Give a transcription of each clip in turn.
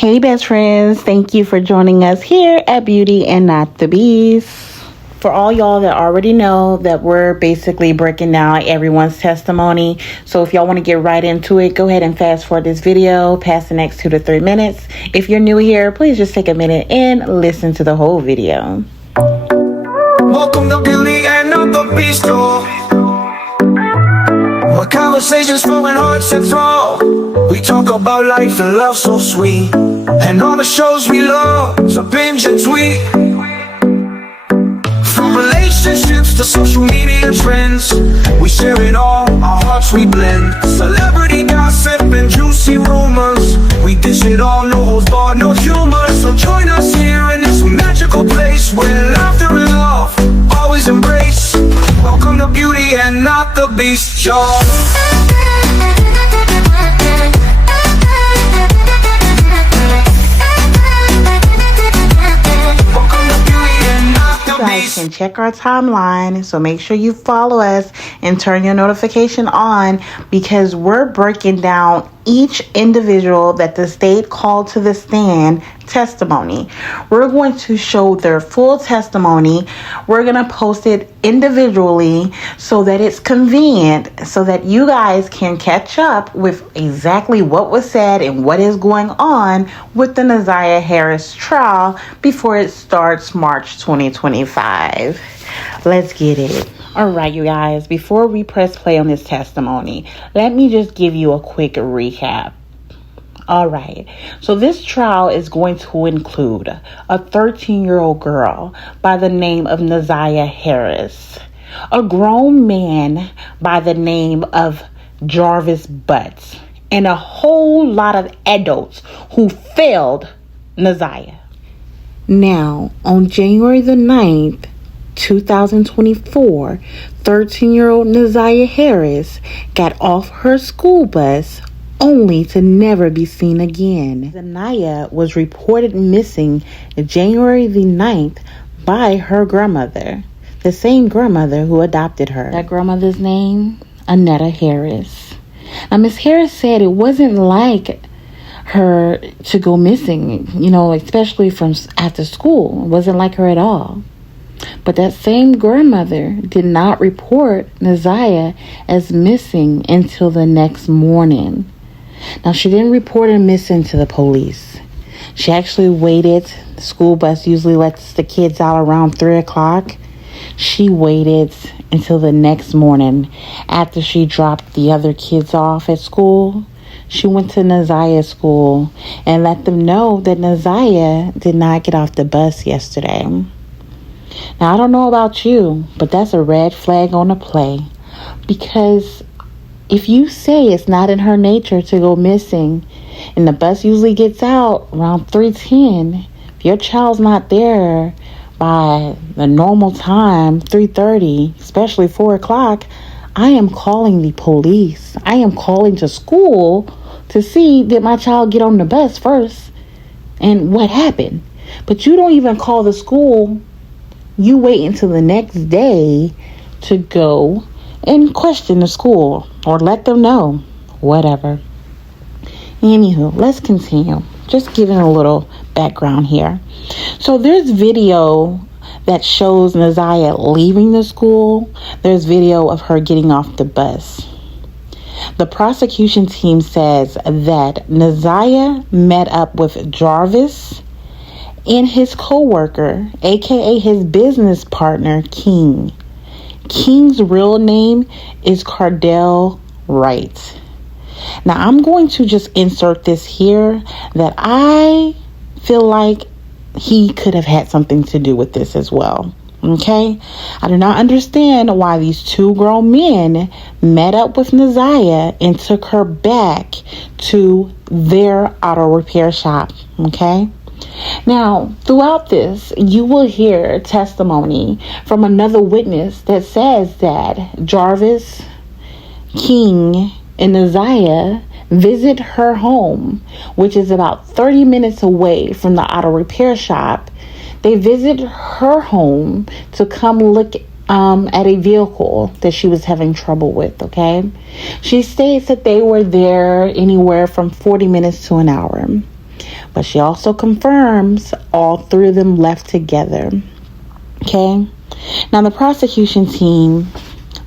Hey best friends, thank you for joining us here at Beauty and Not the Beast. For all y'all that already know that we're basically breaking down everyone's testimony. So if y'all want to get right into it, go ahead and fast forward this video past the next 2 to 3 minutes. If you're new here, please just take a minute and listen to the whole video. Welcome to Beauty and Not the Beast, where conversations flowing hearts enthrall. We talk about life and love so sweet, and all the shows we love to binge and tweet. From relationships to social media trends, we share it all, our hearts we blend. Celebrity gossip and juicy rumors, we dish it all, no holds barred, no humor. So join us here in this magical place where laughter and love always embrace. Welcome to Beauty and Not the Beast, y'all. You guys can check our timeline, so make sure you follow us and turn your notification on, because we're breaking down each individual that the state called to the stand testimony. We're going to show their full testimony. We're going to post it individually so that it's convenient, so that you guys can catch up with exactly what was said and what is going on with the Naziah Harris trial before it starts March 2025. Let's get it. All right, you guys, before we press play on this testimony, let me just give you a quick recap. All right, so this trial is going to include a 13-year-old girl by the name of Naziah Harris, a grown man by the name of Jarvis Butts, and a whole lot of adults who failed Naziah. Now, on January the 9th, 2024, 13-year-old Naziah Harris got off her school bus only to never be seen again. Naziah was reported missing January the 9th by her grandmother, the same grandmother who adopted her. That grandmother's name, Annetta Harris. Now, Miss Harris said it wasn't like her to go missing, especially from after school. It wasn't like her at all. But that same grandmother did not report Naziah as missing until the next morning. Now, she didn't report her missing to the police. She actually waited. The school bus usually lets the kids out around 3 o'clock. She waited until the next morning after she dropped the other kids off at school. She went to Naziah's school and let them know that Naziah did not get off the bus yesterday. Now, I don't know about you, but that's a red flag on the play, because if you say it's not in her nature to go missing, and the bus usually gets out around 3:10, if your child's not there by the normal time, 3:30, especially 4 o'clock, I am calling the police. I am calling to school to see, did my child get on the bus first and what happened? But you don't even call the school. You wait until the next day to go and question the school or let them know. Whatever. Anywho, let's continue. Just giving a little background here. So there's video that shows Naziah leaving the school. There's video of her getting off the bus. The prosecution team says that Naziah met up with Jarvis and his co-worker, aka his business partner, King. King's real name is Cardell Wright. Now, I'm going to just insert this here that I feel like he could have had something to do with this as well. Okay? I do not understand why these two grown men met up with Naziah and took her back to their auto repair shop. Okay? Now, throughout this, you will hear testimony from another witness that says that Jarvis, King, and Naziah visit her home, which is about 30 minutes away from the auto repair shop. They visit her home to come look at a vehicle that she was having trouble with, okay? She states that they were there anywhere from 40 minutes to an hour. But she also confirms all three of them left together. Okay? Now, the prosecution team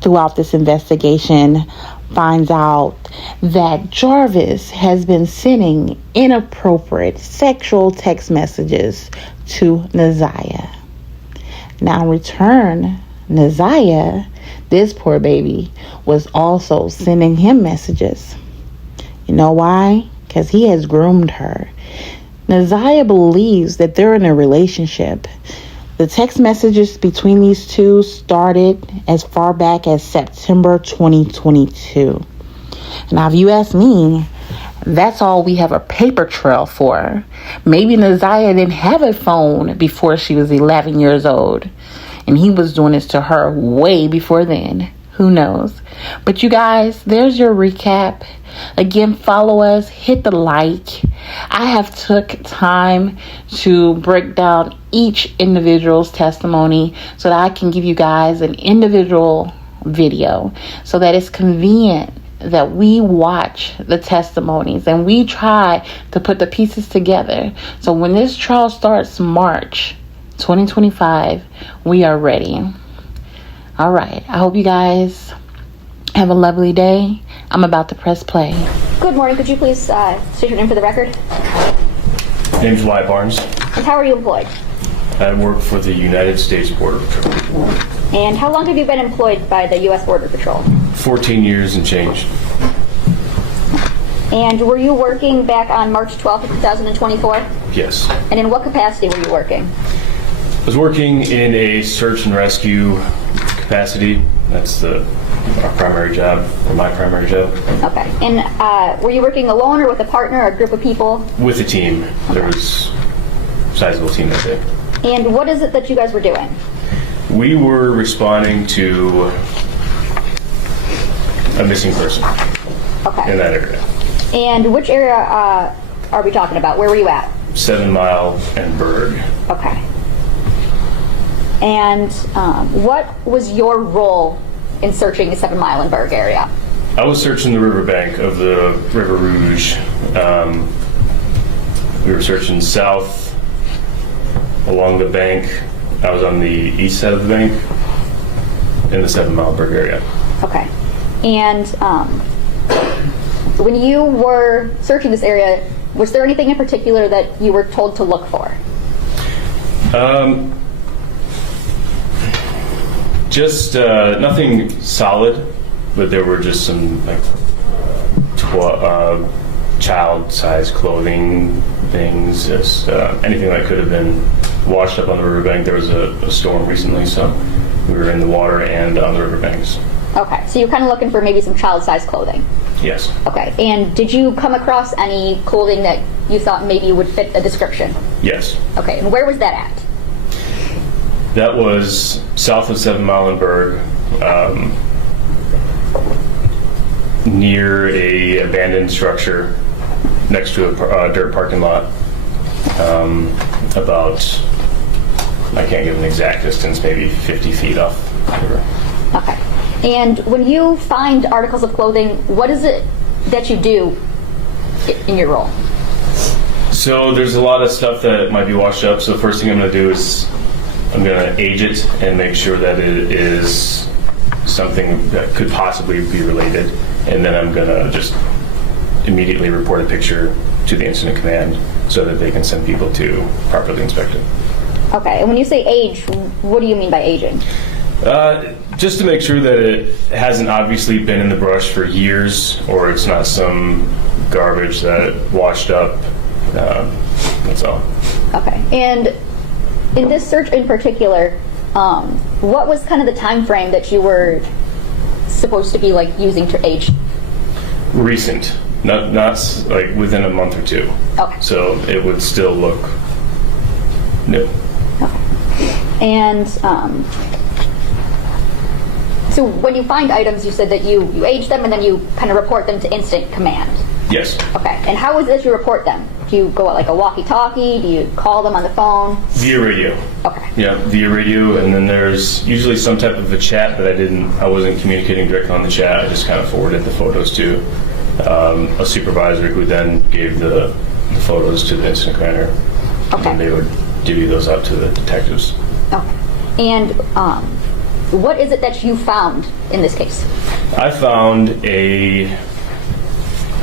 throughout this investigation finds out that Jarvis has been sending inappropriate sexual text messages to Neziah. Now, in return, Neziah, this poor baby, was also sending him messages. You know why? Because he has groomed her. Neziah believes that they're in a relationship. The text messages between these two started as far back as September 2022. Now, if you ask me, that's all we have a paper trail for. Maybe Neziah didn't have a phone before she was 11 years old, and he was doing this to her way before then. Who knows? But you guys, there's your recap. Again, follow us, hit the like. I have took time to break down each individual's testimony so that I can give you guys an individual video so that it's convenient that we watch the testimonies and we try to put the pieces together. So when this trial starts March 2025, we are ready. All right. I hope you guys have a lovely day. I'm about to press play. Good morning. Could you please state your name for the record? Name's Wyatt Barnes. And how are you employed? I work for the United States Border Patrol. And how long have you been employed by the U.S. Border Patrol? 14 years and change. And were you working back on March 12th of 2024? Yes. And in what capacity were you working? I was working in a search and rescue capacity. That's our primary job, or my primary job. Okay. And were you working alone or with a partner or a group of people? With a team. Okay. There was a sizable team that day. And what is it that you guys were doing? We were responding to a missing person in that area. And which area are we talking about? Where were you at? 7 Mile and Berg. Okay. And what was your role in searching the 7 Mile and Berg area? I was searching the riverbank of the River Rouge. We were searching south along the bank. I was on the east side of the bank in the 7 Mile Berg area. Okay. And when you were searching this area, was there anything in particular that you were told to look for? Just nothing solid, but there were just some like child-sized clothing things, just anything that could have been washed up on the riverbank. There was a storm recently, so we were in the water and on the riverbanks. Okay, so you're kind of looking for maybe some child-sized clothing. Yes. Okay, and did you come across any clothing that you thought maybe would fit a description? Yes. Okay, and where was that at? That was south of 7 Mile and Berg, near a abandoned structure next to a dirt parking lot. About, I can't give an exact distance, maybe 50 feet off the river. Okay. And when you find articles of clothing, what is it that you do in your role? So there's a lot of stuff that might be washed up. So the first thing I'm going to do is I'm going to age it and make sure that it is something that could possibly be related. And then I'm going to just immediately report a picture to the incident command so that they can send people to properly inspect it. Okay. And when you say age, what do you mean by aging? Just to make sure that it hasn't obviously been in the brush for years, or it's not some garbage that washed up. That's all. Okay. And in this search in particular, what was kind of the time frame that you were supposed to be like using to age? Recent, not like within a month or two. Okay. So it would still look new. Okay. And so when you find items, you said that you age them and then you kind of report them to Instant Command. Yes. Okay. And how is it that you report them? Do you go at like a walkie-talkie? Do you call them on the phone? Via radio. Okay. Yeah, via radio, and then there's usually some type of a chat that I wasn't communicating directly on the chat. I just kind of forwarded the photos to a supervisor who then gave the photos to the incident commander. Okay. And they would divvy those out to the detectives. Okay. And what is it that you found in this case? I found I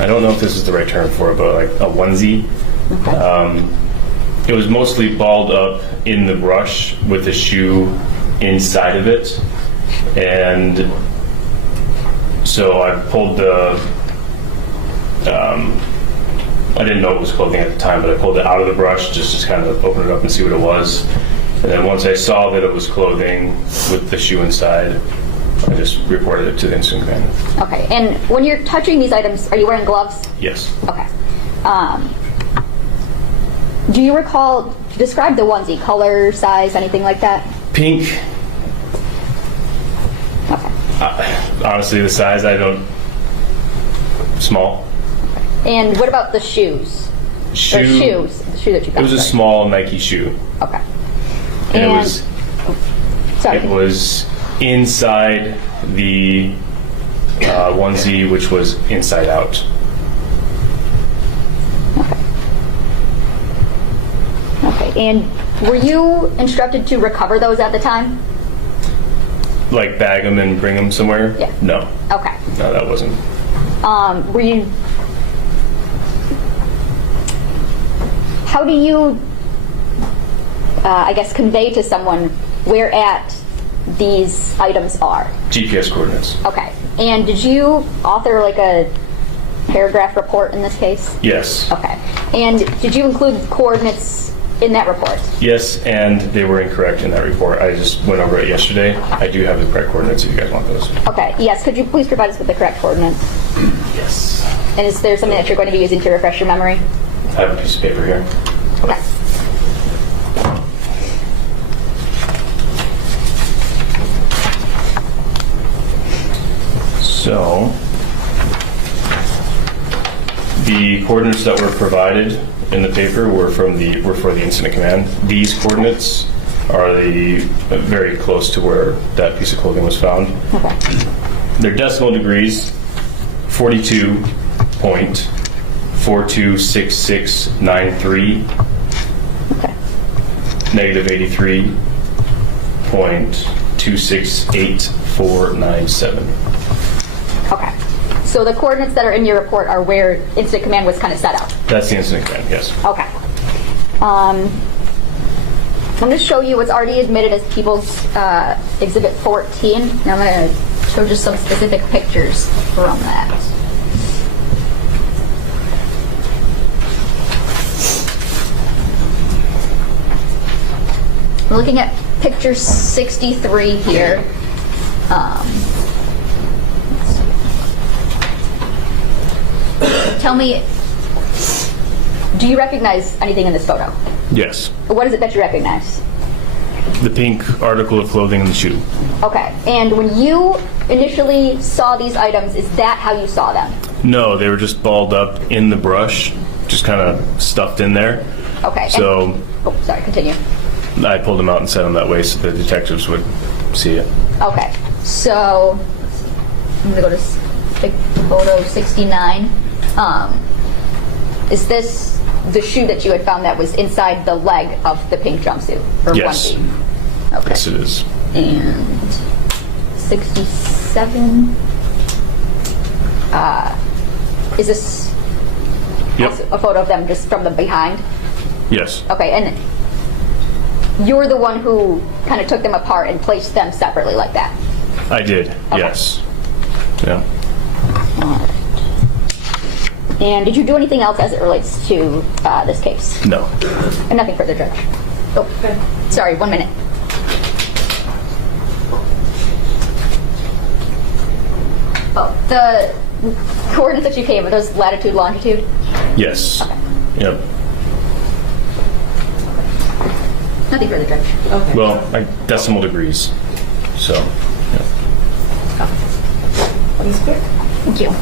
don't know if this is the right term for it, but like a onesie. Okay. It was mostly balled up in the brush with a shoe inside of it. And so I pulled I didn't know it was clothing at the time, but I pulled it out of the brush just to kind of open it up and see what it was. And then once I saw that it was clothing with the shoe inside, I just reported it to the incident commander. Okay. And when you're touching these items, are you wearing gloves? Yes. Okay. Do you recall, describe the onesie, color, size, anything like that? Pink. Okay. Honestly, the size, I don't. Small. And what about the shoes? Shoe. Or shoes. The shoe that you got. It was a small Nike shoe. Okay. And it was. Sorry. It was inside the onesie, which was inside out. Okay. And were you instructed to recover those at the time? Like bag them and bring them somewhere? Yeah. No. Okay. No, that wasn't. Were you? How do you, I guess, convey to someone where at these items are? GPS coordinates. Okay. And did you author like a paragraph report in this case? Yes. Okay. And did you include coordinates in that report? Yes, and they were incorrect in that report. I just went over it yesterday. I do have the correct coordinates if you guys want those. Okay. Yes. Could you please provide us with the correct coordinates? Yes. And is there something that you're going to be using to refresh your memory? I have a piece of paper here. Okay. So, the coordinates that were provided in the paper were for the incident command. These coordinates are very close to where that piece of clothing was found. Okay. They're decimal degrees, 42.426693, Okay. negative 83.268497. Okay. So the coordinates that are in your report are where incident command was kind of set up? That's the incident command, yes. Okay. I'm going to show you what's already admitted as People's Exhibit 14. And I'm going to show just some specific pictures from that. We're looking at picture 63 here. Tell me, do you recognize anything in this photo? Yes. What is it that you recognize? The pink article of clothing in the shoe. Okay. And when you initially saw these items, is that how you saw them? No, they were just balled up in the brush, just kind of stuffed in there. Okay. So sorry, continue. I pulled them out and set them that way so the detectives would see it. Okay. So I'm going to go to photo 69. Is this the shoe that you had found that was inside the leg of the pink jumpsuit? Or Yes. onesie? Okay. Yes, it is. And 67. Is this Yep. also a photo of them just from the behind? Yes. Okay, and you're the one who kind of took them apart and placed them separately like that? I did. Okay. Yes. Yeah. And did you do anything else as it relates to this case? No. And nothing further, Judge. Oh, sorry, 1 minute. Oh, the coordinates that you gave, are those latitude, longitude? Yes. Okay. Yep. Nothing further, Judge. Okay. Well, like decimal degrees. So, yeah. Ms. Quick? Thank you.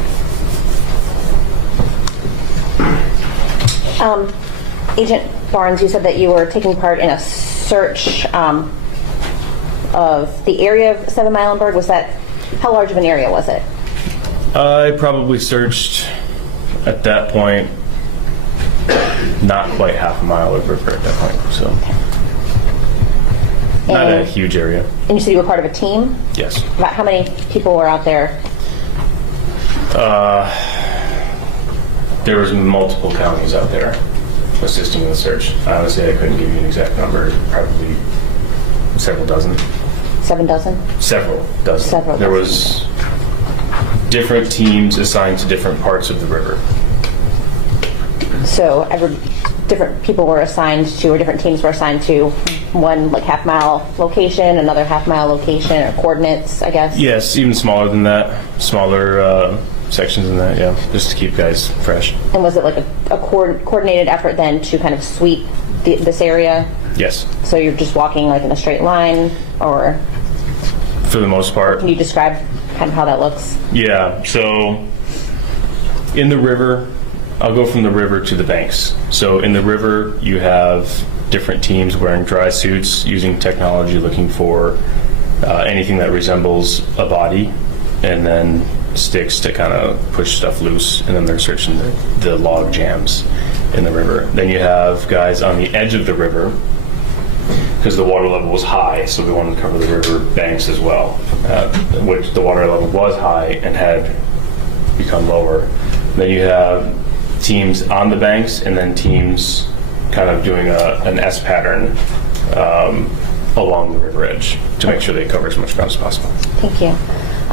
Agent Barnes, you said that you were taking part in a search of the area of 7 Mile and Berg. Was that, how large of an area was it? I probably searched at that point not quite half a mile of river at that point, so not a And- huge area. And you said you were part of a team? Yes. About how many people were out there? There was multiple counties out there assisting in the search. Honestly, I couldn't give you an exact number. Probably several dozen. 7 dozen? Several dozen. Several There dozen. was different teams assigned to different parts of the river. So different people were assigned to, or different teams were assigned to one like half-mile location, another half-mile location, or coordinates, I guess? Yes, even smaller than that. Smaller sections than that, yeah. Just to keep guys fresh. And was it like a coordinated effort then to kind of sweep this area? Yes, So you're just walking like in a straight line, or for the most part. can you describe kind of how that looks? Yeah, so in the river, I'll go from the river to the banks. So in the river, you have different teams wearing dry suits, using technology, looking for anything that resembles a body, and then sticks to kind of push stuff loose, and then they're searching the log jams in the river. Then you have guys on the edge of the river, because the water level was high, so we wanted to cover the river banks as well, which the water level was high and had become lower. Then you have teams on the banks, and then teams kind of doing an S pattern along the river edge to make sure they cover as much ground as possible. Thank you.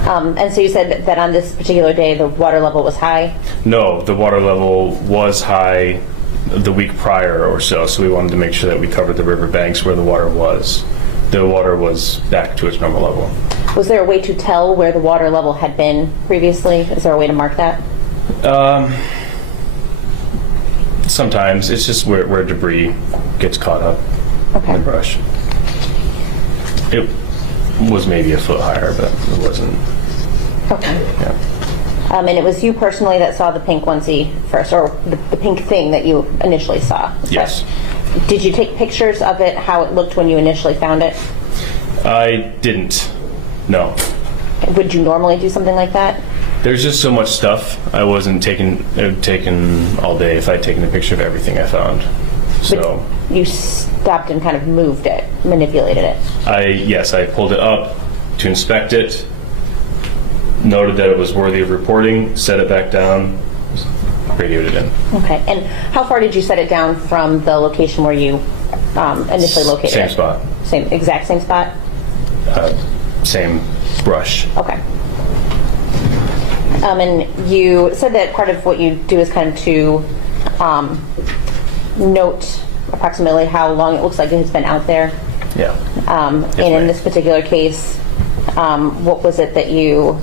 And so you said that on this particular day, the water level was high? No, the water level was high the week prior or so we wanted to make sure that we covered the river banks where the water was. The water was back to its normal level. Was there a way to tell where the water level had been previously? Is there a way to mark that? Sometimes it's just where debris gets caught up in the brush. It was maybe a foot higher, but it wasn't. Okay. Yeah. And it was you personally that saw the pink onesie first, or the pink thing that you initially saw? Yes. Did you take pictures of it, how it looked when you initially found it? I didn't. No. Would you normally do something like that? There's just so much stuff. I wasn't taking. It would taken all day if I'd taken a picture of everything I found. So You stopped and kind of moved it, manipulated it. I pulled it up to inspect it, noted that it was worthy of reporting, set it back down, radioed it in. Okay. And how far did you set it down from the location where you initially located Same it? spot. Exact same spot? Same brush. Okay. And you said that part of what you do is kind of to note approximately how long it looks like it has been out there. Yeah. And in this particular case, what was it that you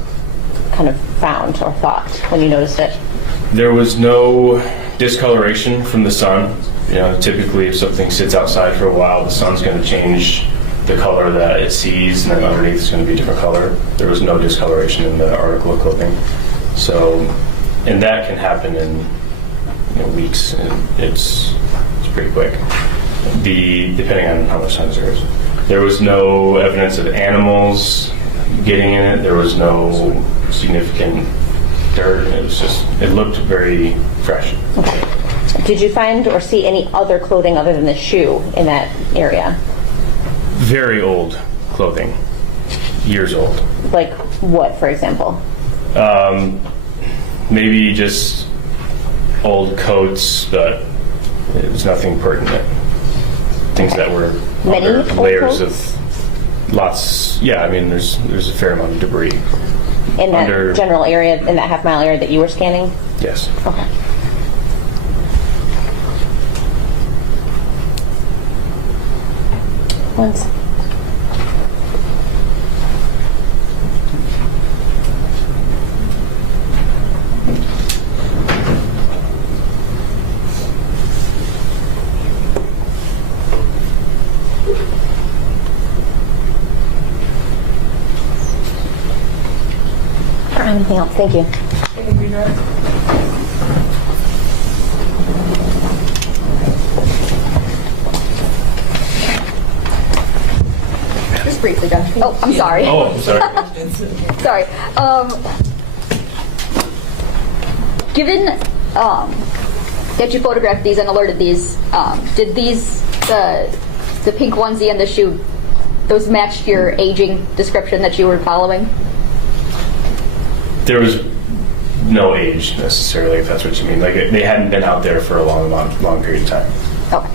kind of found or thought when you noticed it? There was no discoloration from the sun. You know, typically if something sits outside for a while, the sun's going to change the color that it sees, and then underneath it's going to be a different color. There was no discoloration in the article of clothing. So, and that can happen in weeks, and it's pretty quick. Depending on how much sun there is. There was no evidence of animals getting in it. There was no significant dirt. It looked very fresh. Okay. Did you find or see any other clothing other than the shoe in that area? Very old clothing, years old. Like what, for example? Maybe just old coats, but it was nothing pertinent. Things that were Many under old layers coats? of lots. Yeah, I mean, there's a fair amount of debris. In that general area, in that half-mile area that you were scanning? Yes. Okay. Once. I don't have anything else. Thank you. Just briefly, Josh. Oh, I'm sorry. Oh, I'm sorry. Sorry. Given that you photographed these and alerted these, did these, the pink onesie and the shoe, those matched your aging description that you were following? There was no age necessarily, if that's what you mean. Like, they hadn't been out there for a long period of time. Okay.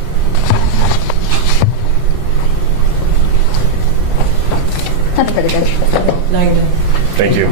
Nothing for the judge. Thank you.